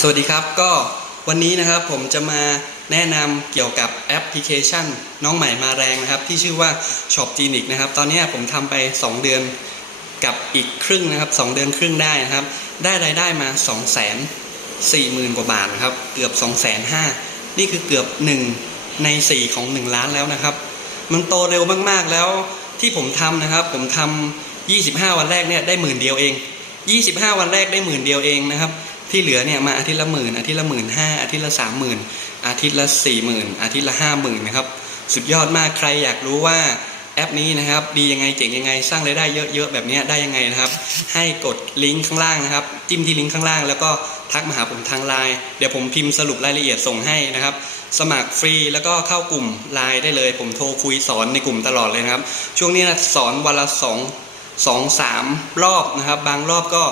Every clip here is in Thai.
สวัสดีครับก็วันนี้นะครับผมจะมาแนะนำเกี่ยวกับแอปพลิเคชัน น้องใหม่มาแรงนะครับ ที่ชื่อว่า Shop g e n i c นะครับ ตอนนี้ผมทำไป 2 เดือนกับอีกครึ่งนะครับ 2 เดือนครึ่งได้นะครับ ได้รายได้มา 2 4 0 0 0 0 กว่าบาทนะครับ เกือบ 2 5 0 0 0นี่คือเกือบ 1 ใน 4 ของ 1 ล้านแล้วนะครับ มันโตเร็วมากๆแล้วที่ผมทำนะครับ ผมทำ25 วันแรกเนี่ยได้หมื่นเดียวเอง 25 วันแรกได้หมื่นเดียวเองนะครับ ที่เหลือเนี่ยมาอาทิตย์ละหมื่นอาทิตย์ละหมื่นห้าอาทิตย์ละสามหมื่นอาทิตย์ละสี่หมื่นอาทิตย์ละห้าหมื่นนะครับสุดยอดมากใครอยากรู้ว่าแอปนี้นะครับ ดียังไงเจ๋งยังไงสร้างรายได้เยอะๆแบบนี้ได้ยังไงนะครับ ให้กดลิงก์ข้างล่างนะครับ จิ้มที่ลิงก์ข้างล่างแล้วก็ทักมาหาผมทางไลน์เดี๋ยวผมพิมพ์สรุปรายละเอียดส่งให้นะครับ สมัครฟรีแล้วก็เข้ากลุ่มไลน์ได้เลย ผมโทรคุยสอนในกลุ่มตลอดเลยนะครับ ช่วงนี้นะสอนวันละสองสองสามรอบนะครับ บางรอบก็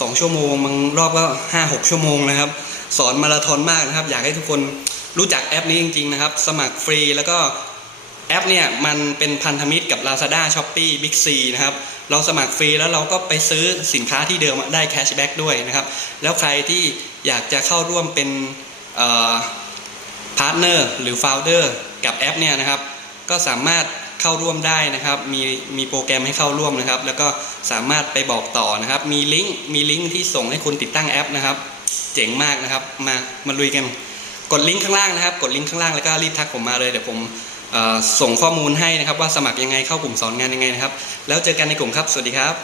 สองชั่วโมงบางรอบก็ห้าหกชั่วโมงนะครับ สอนมาราธอนมากนะครับ อยากให้ทุกคนรู้จักแอปนี้จริง ๆ นะครับ สมัครฟรีแล้วก็แอปเนี่ยมันเป็นพันธมิตรกับ Lazada s h o p e e Big C นะครับ เราสมัครฟรีแล้วเราก็ไปซื้อสินค้าที่เดิมได้แคชแบ็กด้วยนะครับ แล้วใครที่อยากจะเข้าร่วมเป็นพาร์ทเนอร์หรือโฟลเดอร์กับแอปเนี่ยนะครับ ก็สามารถ เข้าร่วมได้นะครับมีมีโปรแกรมให้เข้าร่วมนะครับ แล้วก็สามารถไปบอกต่อนะครับ มีลิงก์มีลิงก์ที่ส่งให้คุณติดตั้งแอปนะครับ เจ๋งมากนะครับ มามาลุยกันกดลิงก์ข้างล่างนะครับ กดลิงก์ข้างล่างแล้วก็รีบทักผมมาเลยเดี๋ยวผมส่งข้อมูลให้นะครับ ว่าสมัครยังไงเข้ากลุ่มสอนงานยังไงนะครับ แล้วเจอกันในกลุ่มครับ สวัสดีครับ